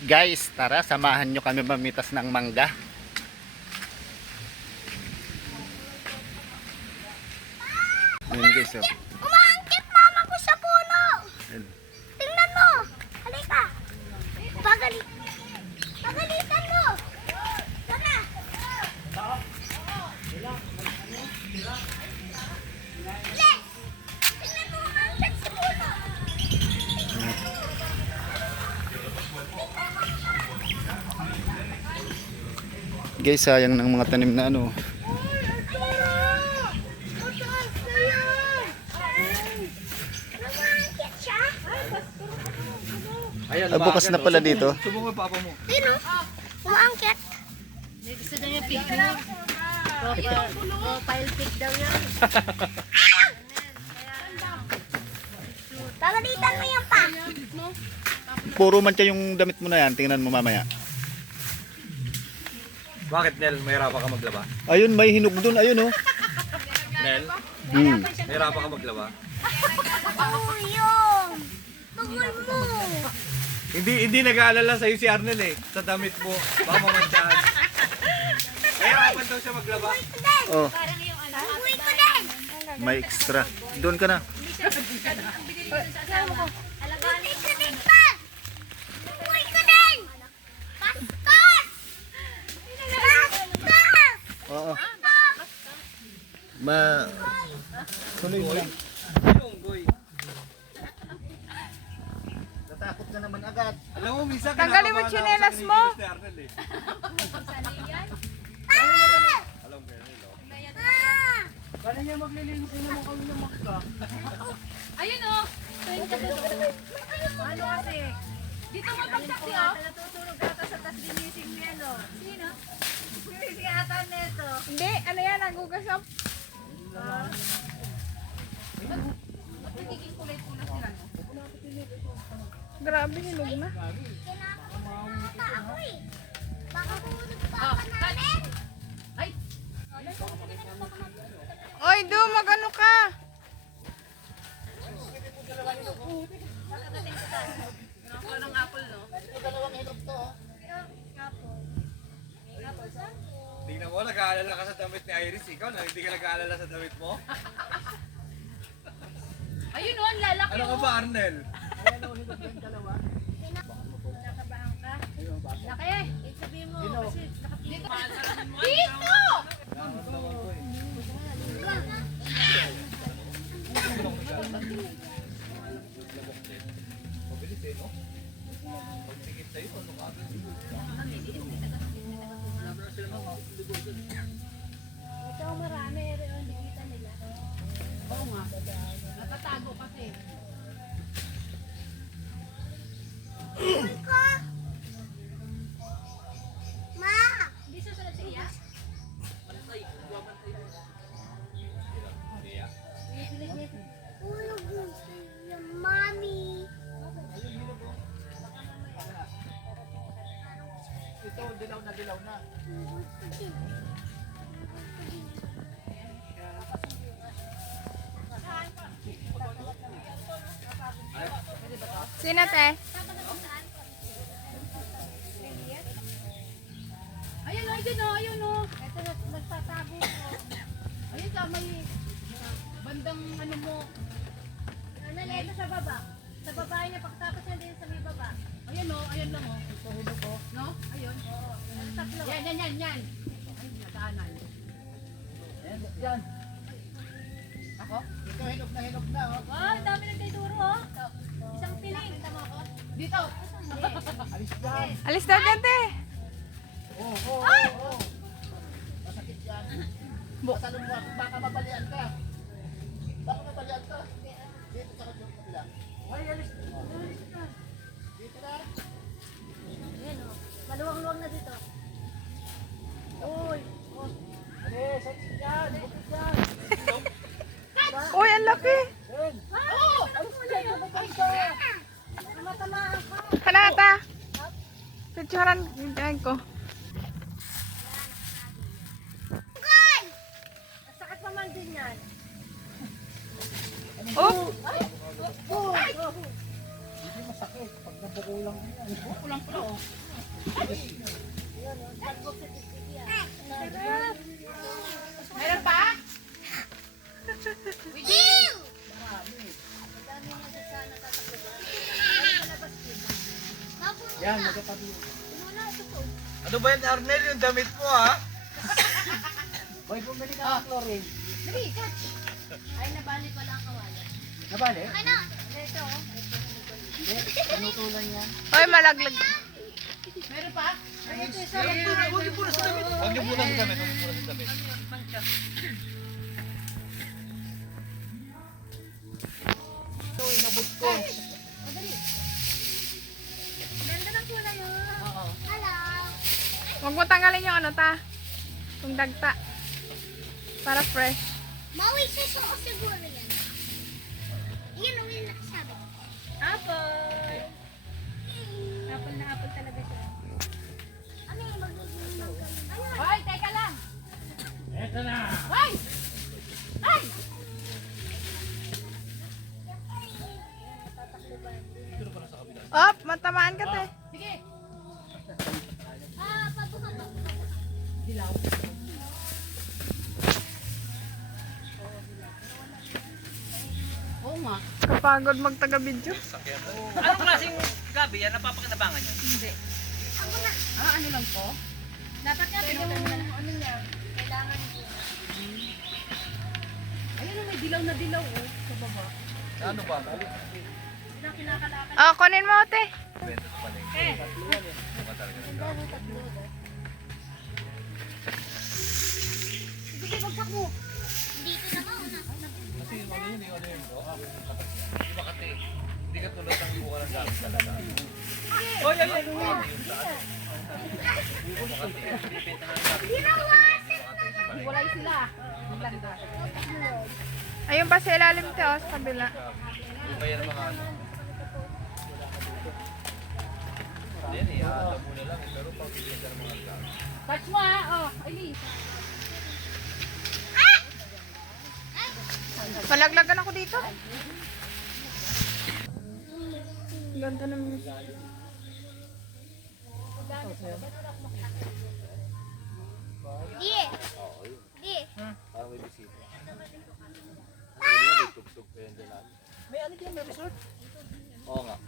Guys, tara, samahan nyo kami mamitas ng mangga. Ayan guys, oh. Umaangkit mama ko sa puno. Ayan. Tingnan mo. Halika. Pagalitan mo. Tara. Les. Tingnan mo umaangkit sa puno. Guys, sayang ng mga tanim na ano. Ayan, Bukas na pala dito. Subukan papa mo. Sino? Umaangkit. May gusto na yung picture. Profile pic daw yan. Pagalitan mo yan pa. Puro mancha yung damit mo na yan. Tingnan mo mamaya. Bakit, Nel? Mahirapan ka maglaba? Ayun, may hinog dun. Ayun, oh. Nel? Mahirapan ka maglaba? Oh, yun. Tugol mo. Hindi nag-aalala sa'yo si Arnel eh. Sa damit mo. Baka mamantsahan. Mahirapan daw siya maglaba. Oh, Uwi ko din. may extra. Doon ka na. Uwi ko din pa. Uwi ko din. Bastos. Bastos. Oo. Tuloy mo lang. Yung boy. Natakot ka naman agad. Alam mo, minsan Tanggalin mo tsinelas mo. ni Arnel eh. Alam ko yan, Nel, oh. Ayun o. Ano kasi? Dito mo pagsaksi o. Natutulog ata sa tas ginising mo yan o. Sino? Ginising ata neto. Hindi, ano yan, nagugasap. Nagiging kulay-kulay sila no? Grabe, hinog na. Kinakata ako eh. Baka pumunod pa ako namin. Ay! Oy, Do, magano ka? Nakuha ng apple no? Tingnan mo, nag-aalala ka sa damit ni Iris. Ikaw na, hindi ka nag-aalala sa damit mo. Ayun o, ang lalaki Ano ka ba, Arnel? Nakabahan ka? Laki! Sabihin mo kasi nakapito. Dito! Mabilis eh, no? Pagsikip sa'yo, ano ka agad? Ito ang marami, hindi kita nila. Oo nga. Nakatago kasi. Uwi ko. Ma! Hindi susunod si Iya? Ulog mo siya, mami. Ito, dilaw na. Sino, te? Ayun o, ayun o, ayun o. Ito nagtatago ko. Ayun ka, may bandang ano mo. Ano na ito sa baba? Sa baba niya, pagtapos niya din sa may baba. Ayun o, ayun lang o. Ito hulo ko. No? Ayun. Tatlo. Yan. Ayun, nadaanan. Yan. Ako? Ito, hinog na, oh. Wow, ang dami nagtituro o. Isang piling. Kita mo ako? Dito. Alis dyan. Alis daw dyan, te. Oo. Masakit yan. Matalong mo, baka mabalian ka. Dito sa kabila. Ay, alis. Dito na. Ayan o. Maluwang-luwang na dito. Uy. Alis, alis dyan. Bukit dyan. Uy, ang laki. Oh! Matamaan ka. Kanata. Picturean ko. Gun! Ang sakit naman din yan. Oh, Hindi masakit. Pag Napukulang yan. Kulang pula oh. Meron pa? Yan, magkatabi. Ano ba yan, Arnel? Yung damit mo, ha? Boy, bumili ka ng chlorine. Dali, catch. Ay, nabali pala ang kawalan. Nabali? Ito, oh. Hindi, pinutulan yan. Oy, malaglag. Meron pa? Huwag niyo muna sa damit. Huwag niyo muna sa damit. Ito, inabot ko. Ganda ng kulay, oh. Oo. Huwag mo tanggalin yung ano ta. Yung dagta. Para fresh. Maui sa ko siguro yan. Yan ang yung nakasabi. Apple. Apple na apple talaga siya. Ano yung magiging magkano? Hoy, teka lang. Eto na. Hoy! Ay! Op, matamaan ka te. Sige. Ah, pabuka ba? Dilaw. Oo nga. Kapagod magtaga-video. Anong klaseng gabi yan? Napapakinabangan niya? Hindi. Ah, ano lang po? Dapat nga, pinutan mo na. Ano niya? Kailangan ko. Ayun oh, may dilaw na dilaw oh. Sa baba. Ano ba? Yun ang kinakalakan. Oh, kunin mo te. Bento pa rin. Eh. Mukha talaga ng gabi. Sige, bagsak mo. Dito na ka una. Kasi ano yun, ano yun. Katas yan. Di ba kate? Hindi ka tulad ng buka ng gamit talaga. Oh, yan, yan. Yung sa ano. Buka kate. Pinipenta na ng gamit. Di ba kate? Sa balay. Walay sila. Ang landa. Ayun pa sa ilalim te, oh, sa kabila. Yung kaya ng mga ano. Yan eh, alam mo na lang eh. Pero pag pinipenta ng mga gamit. Touch mo ah. Oh, Aileen. Malaglagan ako dito. Ganda naman. Di. Di. Parang may bisita. Ano yun, may tugtog pa yun doon. May ano dyan, may resort? Oo nga.